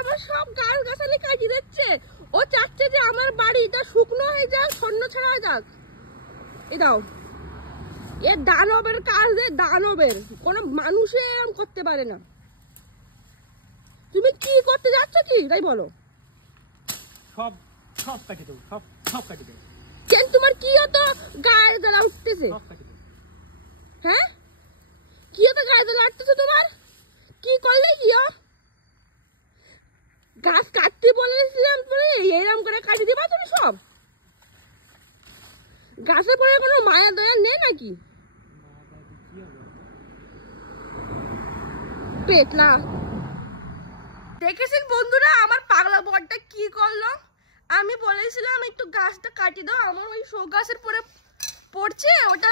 আমার সব গাছ গাছালি কাটিয়ে দিচ্ছে। ও চাচ্ছে যে আমার বাড়িটা শুকনো হয়ে যাক, স্বর্ণ ছাড়া যাক। এ দাও, এ দানবের কাজ, দানবের, কোনো মানুষে এরকম করতে পারে না। তুমি কি করতে যাচ্ছ কি তাই বলো? সব সব কাটি দেবো, সব সব কাটি দেবো। কেন তোমার কি অত গায়ে জ্বালা উঠতেছে? হ্যাঁ, কি অত গায়ে জ্বালা উঠতেছে তোমার? কি করলে কি? গাছ কাটতে বলেছিলাম পরে এইরকম করে কাটি দিবা তুমি সব? গাছের পরে কোনো মায়া দয়া নেই নাকি? পেটলা দেখেছেন বন্ধুরা আমার পাগলা বরটা কি করলো? আমি বলেছিলাম একটু গাছটা কাটি দাও, আমার ওই শো গাছের পরে পড়ছে, ওটা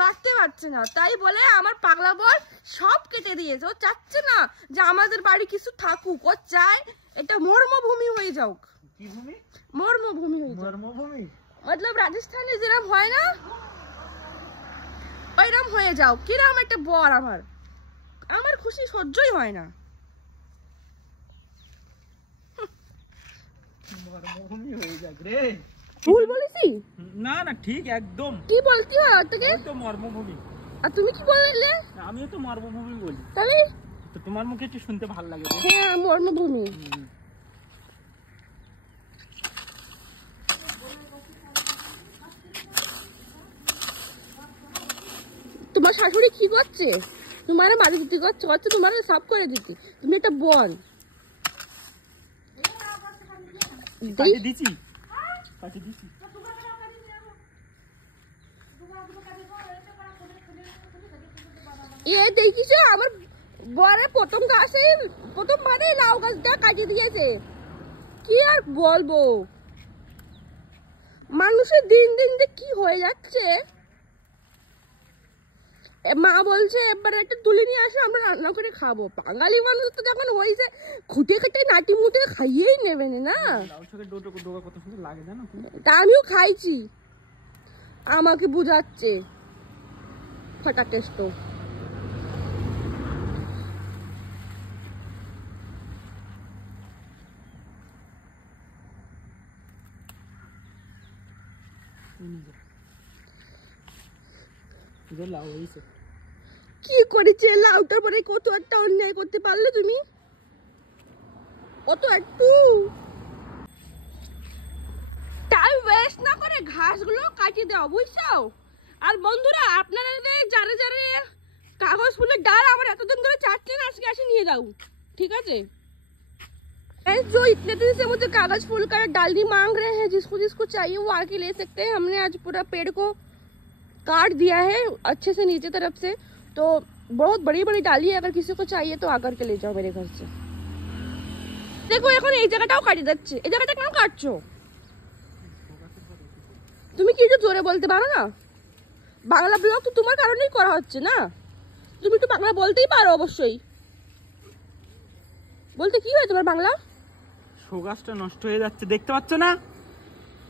বাঁচতে পারছে না, তাই বলে আমার পাগলা বর সব কেটে দিয়েছে। ও চাচ্ছে না যে আমাদের বাড়ি কিছু থাকুক, ও চায় এটা মর্মভূমি হয়ে যাক। কি ভূমি? মর্মভূমি হয়ে যাক। মর্মভূমি মতলব রাজস্থানে যেরকম হয় না ওইরকম হয়ে যাও। কিরকম একটা বর আমার, আমার খুশি সহ্যই হয় না। মর্মভূমি হয়ে যাক রে। ভুল বলেছি? না না ঠিক একদম। কি বলতি হয় তোকে? তো মর্মভূমি। আর তুমি কি বললে? আমিও তো মর্মভূমি বলি। তাহলে তো তোমার মুখে একটু শুনতে ভালো লাগে। হ্যাঁ, মর্মভূমি। তোমার শাশুড়ি কি করছে? তোমার মারি দিতে করছে, তোমার সাফ করে দিতে। তুমি একটা বল দিছি, দিছি। এ দেখিস আমার বরে প্রথম গাছে প্রথমবারে লাউ গাছটা কাটিয়ে দিয়েছে। কি আর বলবো, মানুষের দিন দিন যে কি হয়ে যাচ্ছে। মা বলছে এবার একটা তুলে নিয়ে আসে, আমরা রান্না করে খাবো। বাঙালি মানুষ তো যখন হয়েছে খুঁটে খেটে নাটি মুটে খাইয়েই নেবে না। তা আমিও খাইছি, আমাকে বুঝাচ্ছে ফাটা টেস্ট। কি করেছে লাউটার পরে কত একটা অন্যায় করতে পারলে তুমি? অত একটু টাইম ওয়েস্ট না করে ঘাসগুলো কাটিয়ে দাও, বুঝছো? আর বন্ধুরা আপনারা যারা যারা কাগজ ফুলের ডাল আমার এতদিন ধরে চাচ্ছেন, আজকে আসে নিয়ে যাও, ঠিক আছে? जो इतने दिन से मुझे कागज फूल का डाल ही मांग रहे हैं, जिसको जिसको चाहिए वो आके ले सकते हैं। हमने आज पूरा पेड़ को काट दिया है अच्छे से नीचे तरफ से, तो बहुत बड़ी बड़ी डाली है। अगर किसी को चाहिए तो आकर के ले जाओ मेरे घर से। देखो এখন এই জায়গাটাও কাটি যাচ্ছে, এই জায়গাটা কেন কাটছো? তুমি কি একটু জোরে বলতে পারো না? বাংলা ব্লগ তো তোমার কারণেই করা হচ্ছে না, তুমি একটু বাংলা বলতেই পারো। অবশ্যই বলতে কি হয় তোমার বাংলা? গাছটা নষ্ট হয়ে যাচ্ছে দেখতে পাচ্ছ না?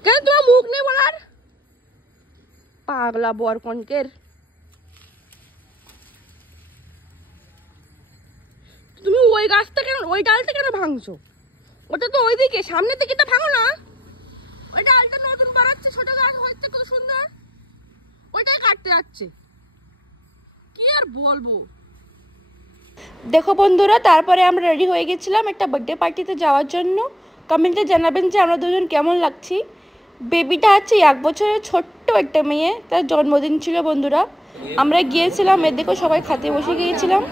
কেন তোমার মুখ নেই বলার? পাগলা বর কনকের। তুমি ওই গাছটা কেন, ওই ডালটা কেন ভাঙছো? ওটা তো ওইদিকে সামনের দিকে তো ভাঙো না। ওই ডালটা নতুন বাড়াচ্ছে, ছোট গাছ হচ্ছে কত সুন্দর, ওইটাই কাটতে যাচ্ছে। কি আর বলবো। দেখো বন্ধুরা, তারপরে আমরা রেডি হয়ে গেছিলাম একটা বার্থডে পার্টিতে যাওয়ার জন্য। কমেন্টে জানাবেন যে আমরা দুজন কেমন লাগছি। বেবিটা আছে 1 বছরের ছোট্ট একটা মেয়ে, তার জন্মদিন ছিল বন্ধুরা। আমরা গিয়েছিলাম, এর দেখো সবাই খেতে বসে গিয়েছিলাম,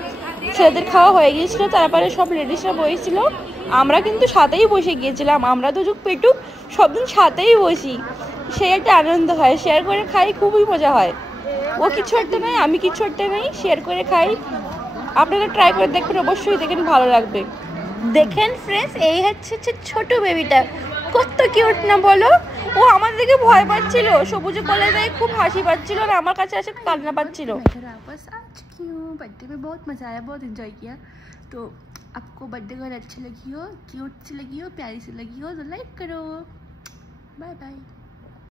ছেলেদের খাওয়া হয়ে গিয়েছিল, তারপরে সব লেডিসরা বসেছিল, আমরা কিন্তু সাথেই বসে গিয়েছিলাম। আমরা দুজন পেটুক সব দিন সাথেই বসি, সেই একটা আনন্দ হয়, শেয়ার করে খাই, খুবই মজা হয়। ও কিছু একটা নেই, আমি কিছু একটা নেই, শেয়ার করে খাই। আপনারা ট্রাই করে দেখবেন, অবশ্যই দেখেন, ভালো লাগবে। দেখেন ফ্রেন্ডস, এই হচ্ছে ছোট বেবিটা, কত কিউট না বলো? ও আমার দিকে ভয় পাচ্ছিল, সবুজে কোলে দেয়, খুব হাসি পাচ্ছিল, আর আমার কাছে এসে কান্না পাচ্ছিল। वापस आ चुकी हूँ, बर्थडे में बहुत मज़ा आया, बहुत एंजॉय किया। तो आपको बर्थडे गर्ल अच्छी लगी हो, क्यूट सी लगी हो, प्यारी सी लगी हो तो लाइक करो। Bye bye.